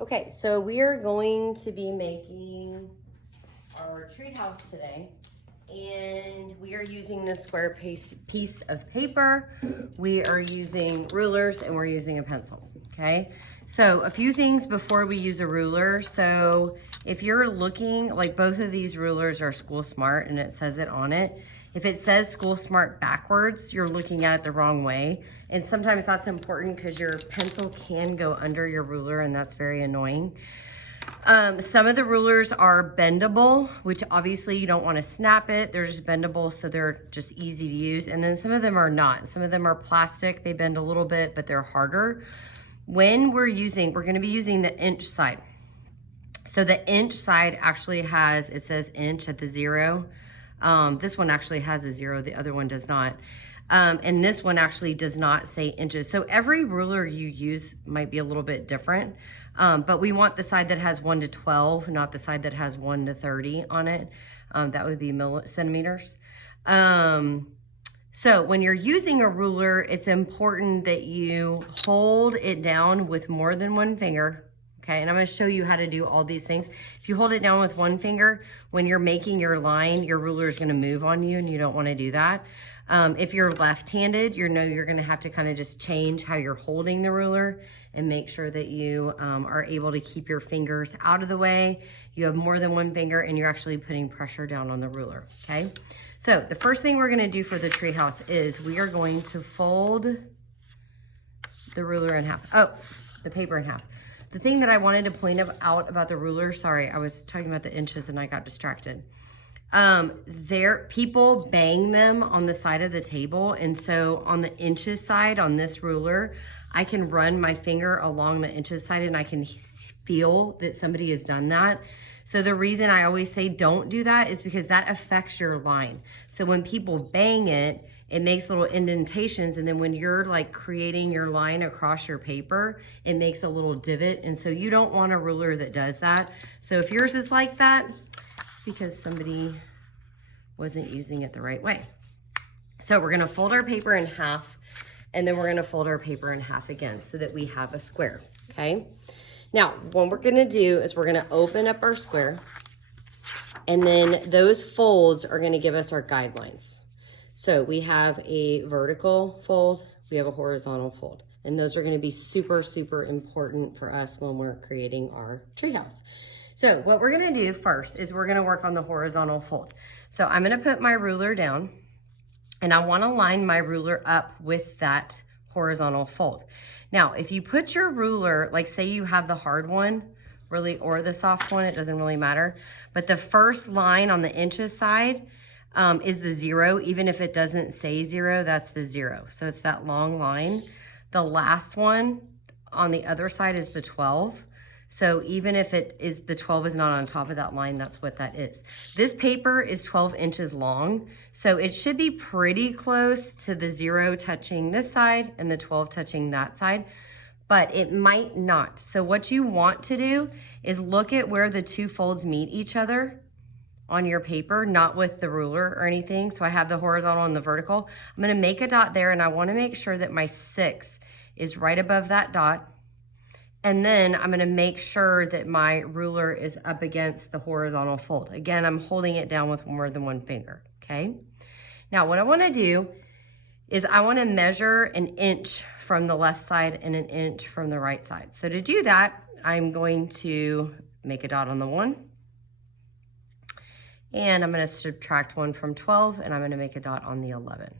Okay, so we are going to be making our treehouse today, and we are using the square piece of paper. We are using rulers, and we're using a pencil, okay? So a few things before we use a ruler. So if you're looking, like both of these rulers are School Smart, and it says it on it. If it says School Smart backwards, you're looking at it the wrong way. And sometimes that's important because your pencil can go under your ruler, and that's very annoying. Some of the rulers are bendable, which obviously you don't want to snap it. They're just bendable, so they're just easy to use. And then some of them are not. Some of them are plastic. They bend a little bit, but they're harder. When we're going to be using the inch side. So the inch side actually has, it says inch at the 0. This one actually has a 0, the other one does not. And this one actually does not say inches. So every ruler you use might be a little bit different, but we want the side that has 1 to 12, not the side that has 1 to 30 on it. That would be centimeters. So when you're using a ruler, it's important that you hold it down with more than one finger. Okay, and I'm going to show you how to do all these things. If you hold it down with one finger, when you're making your line, your ruler is going to move on you, and you don't want to do that. If you're left-handed, you're going to have to kind of just change how you're holding the ruler and make sure that you are able to keep your fingers out of the way. You have more than one finger, and you're actually putting pressure down on the ruler, okay? So the first thing we're going to do for the treehouse is we are going to fold the ruler in half. Oh, the paper in half. The thing that I wanted to point out about the ruler, sorry, I was talking about the inches and I got distracted. People bang them on the side of the table. And so on the inches side on this ruler, I can run my finger along the inches side and I can feel that somebody has done that. So the reason I always say don't do that is because that affects your line. So when people bang it, it makes little indentations, and then when you're like creating your line across your paper, it makes a little divot, and so you don't want a ruler that does that. So if yours is like that, it's because somebody wasn't using it the right way. So we're gonna fold our paper in half, and then we're gonna fold our paper in half again so that we have a square, okay? Now, what we're gonna do is we're gonna open up our square, and then those folds are gonna give us our guidelines. So we have a vertical fold, we have a horizontal fold, and those are going to be super, super important for us when we're creating our treehouse. So what we're going to do first is we're going to work on the horizontal fold. So I'm going to put my ruler down, and I want to line my ruler up with that horizontal fold. Now, if you put your ruler, like say you have the hard one, really, or the soft one, it doesn't really matter, but the first line on the inches side is the 0. Even if it doesn't say 0, that's the 0. So it's that long line. The last one on the other side is the 12. So even if the 12 is not on top of that line, that's what that is. This paper is 12 inches long, so it should be pretty close to the 0 touching this side and the 12 touching that side, but it might not. So what you want to do is look at where the two folds meet each other on your paper, not with the ruler or anything. So I have the horizontal and the vertical. I'm gonna make a dot there, and I wanna make sure that my 6 is right above that dot. And then I'm gonna make sure that my ruler is up against the horizontal fold. Again, I'm holding it down with more than one finger, okay? Now what I wanna do is I wanna measure an inch from the left side and an inch from the right side. So to do that, I'm going to make a dot on the 1. And I'm gonna subtract 1 from 12, and I'm gonna make a dot on the 11.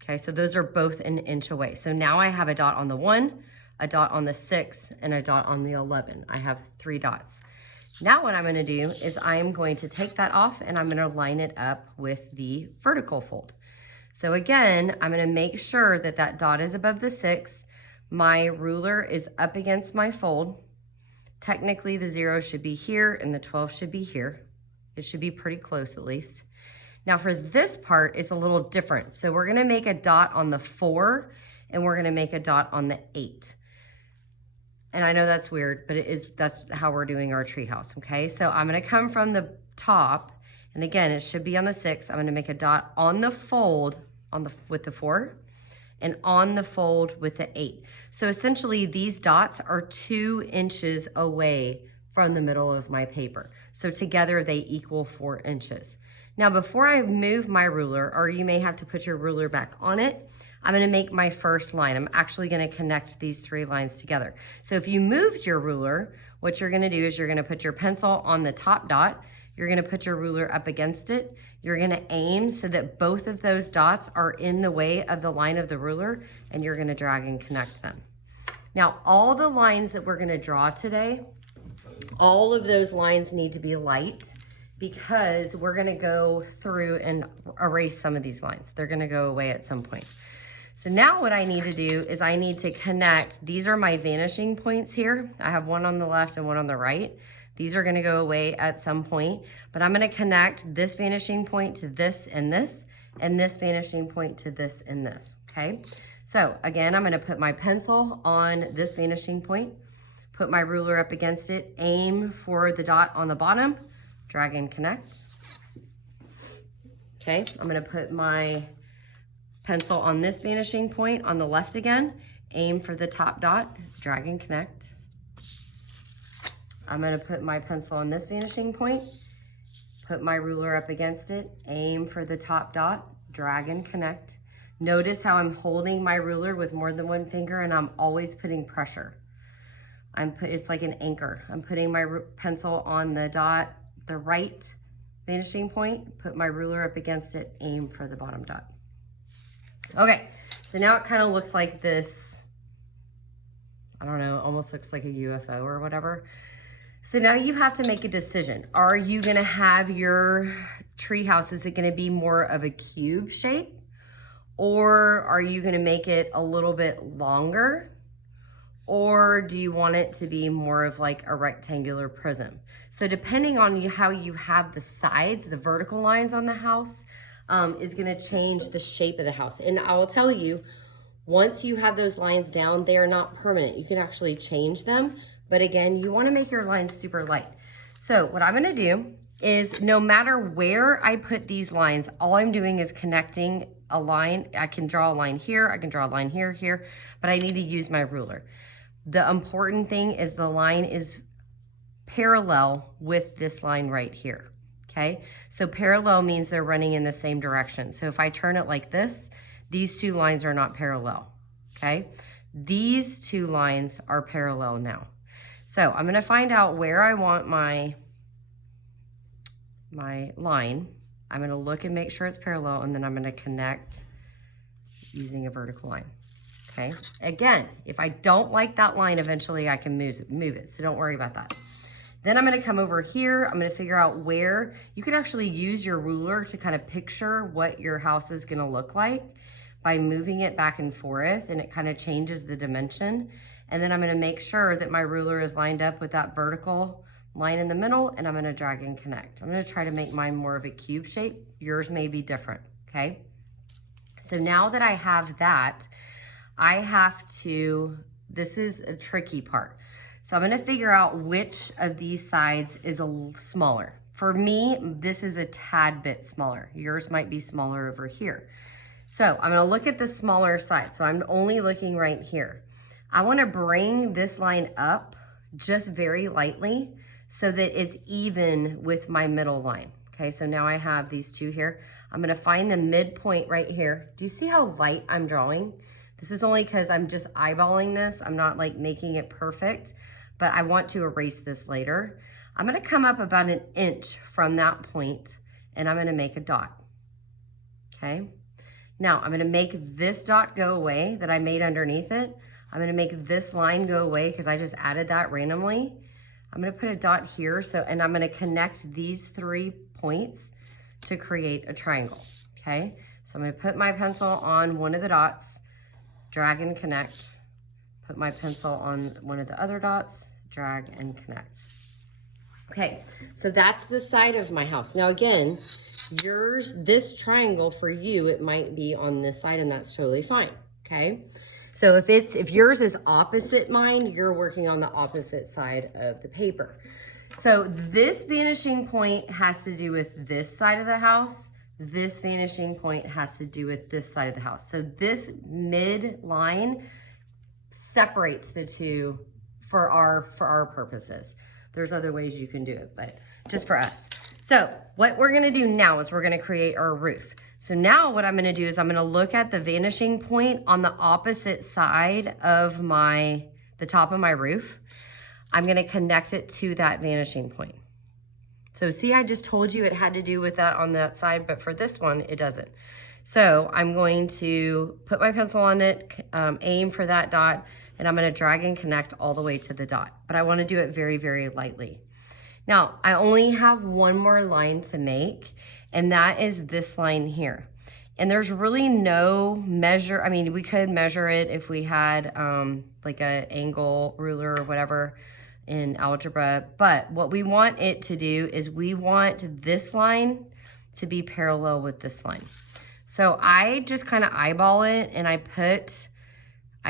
Okay, so those are both an inch away. So now I have a dot on the 1, a dot on the 6, and a dot on the 11. I have 3 dots. Now what I'm gonna do is I am going to take that off, and I'm gonna line it up with the vertical fold. So again, I'm gonna make sure that that dot is above the 6. My ruler is up against my fold. Technically the 0 should be here, and the 12 should be here. It should be pretty close at least. Now for this part, it's a little different. So we're gonna make a dot on the 4, and we're gonna make a dot on the 8. And I know that's weird, but that's how we're doing our treehouse, okay? So I'm gonna come from the top, and again, it should be on the 6. I'm gonna make a dot on the fold with the 4, and on the fold with the 8. So essentially these dots are 2 inches away from the middle of my paper. So together they equal 4 inches. Now before I move my ruler, or you may have to put your ruler back on it, I'm gonna make my first line. I'm actually gonna connect these 3 lines together. So if you moved your ruler, what you're gonna do is you're gonna put your pencil on the top dot, you're gonna put your ruler up against it, you're gonna aim so that both of those dots are in the way of the line of the ruler, and you're gonna drag and connect them. Now, all the lines that we're gonna draw today, all of those lines need to be light because we're gonna go through and erase some of these lines. They're gonna go away at some point. So now what I need to do is I need to connect, these are my vanishing points here. I have one on the left and one on the right. These are gonna go away at some point, but I'm gonna connect this vanishing point to this, and this vanishing point to this and this, okay? So again, I'm gonna put my pencil on this vanishing point, put my ruler up against it, aim for the dot on the bottom, drag and connect. Okay, I'm gonna put my pencil on this vanishing point on the left again, aim for the top dot, drag and connect. I'm gonna put my pencil on this vanishing point, put my ruler up against it, aim for the top dot, drag and connect. Notice how I'm holding my ruler with more than one finger and I'm always putting pressure. It's like an anchor. I'm putting my pencil on the dot, the right vanishing point, put my ruler up against it, aim for the bottom dot. Okay, so now it kind of looks like this, I don't know, almost looks like a UFO or whatever. So now you have to make a decision. Are you gonna have your tree house, is it gonna be more of a cube shape? Or are you gonna make it a little bit longer? Or do you want it to be more of like a rectangular prism? So depending on how you have the sides, the vertical lines on the house, is gonna change the shape of the house. And I will tell you, once you have those lines down, they are not permanent. You can actually change them. But again, you wanna make your lines super light. So what I'm gonna do is no matter where I put these lines, all I'm doing is connecting a line. I can draw a line here, I can draw a line here, here, but I need to use my ruler. The important thing is the line is parallel with this line right here, okay? So parallel means they're running in the same direction. So if I turn it like this, these 2 lines are not parallel, okay? These 2 lines are parallel now. So I'm gonna find out where I want my line. I'm gonna look and make sure it's parallel, and then I'm gonna connect using a vertical line, okay? Again, if I don't like that line, eventually I can move it, so don't worry about that. Then I'm gonna come over here, I'm gonna figure out where, you can actually use your ruler to kind of picture what your house is gonna look like by moving it back and forth, and it kind of changes the dimension. And then I'm gonna make sure that my ruler is lined up with that vertical line in the middle, and I'm gonna drag and connect. I'm gonna try to make mine more of a cube shape. Yours may be different, okay? So now that I have that, I have to, this is a tricky part. So I'm gonna figure out which of these sides is smaller. For me, this is a tad bit smaller. Yours might be smaller over here. So I'm gonna look at the smaller side. So I'm only looking right here. I wanna bring this line up just very lightly so that it's even with my middle line. Okay, so now I have these 2 here. I'm gonna find the midpoint right here. Do you see how light I'm drawing? This is only because I'm just eyeballing this. I'm not like making it perfect, but I want to erase this later. I'm gonna come up about 1 inch from that point, and I'm gonna make a dot, okay? Now, I'm gonna make this dot go away that I made underneath it. I'm gonna make this line go away because I just added that randomly. I'm gonna put a dot here, and I'm gonna connect these 3 points to create a triangle, okay? So I'm gonna put my pencil on one of the dots, drag and connect, put my pencil on one of the other dots, drag and connect. Okay, so that's the side of my house. Now again, this triangle for you, it might be on this side, and that's totally fine, okay? So if yours is opposite mine, you're working on the opposite side of the paper. So this vanishing point has to do with this side of the house. this vanishing point has to do with this side of the house. So this mid line separates the two for our purposes. There's other ways you can do it, but just for us. So what we're gonna do now is we're gonna create our roof. So now what I'm gonna do is I'm gonna look at the vanishing point on the opposite side of the top of my roof. I'm gonna connect it to that vanishing point. So see, I just told you it had to do with that on that side, but for this one, it doesn't. So I'm going to put my pencil on it, aim for that dot, and I'm gonna drag and connect all the way to the dot. But I wanna do it very, very lightly. Now, I only have one more line to make, and that is this line here. And there's really no measure. I mean, we could measure it if we had like an angle ruler or whatever in algebra, but what we want it to do is we want this line to be parallel with this line. So I just kind of eyeball it, and I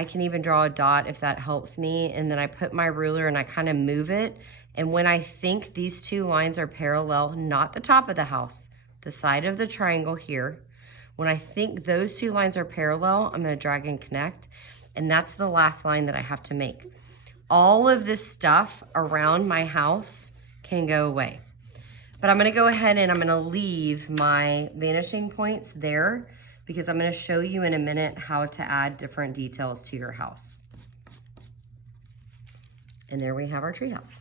can even draw a dot if that helps me, and then I put my ruler and I kind of move it, and when I think these two lines are parallel, not the top of the house, the side of the triangle here, when I think those two lines are parallel, I'm going to drag and connect, and that's the last line that I have to make. All of this stuff around my house can go away. But I'm gonna go ahead and I'm gonna leave my vanishing points there because I'm gonna show you in a minute how to add different details to your house. And there we have our treehouse.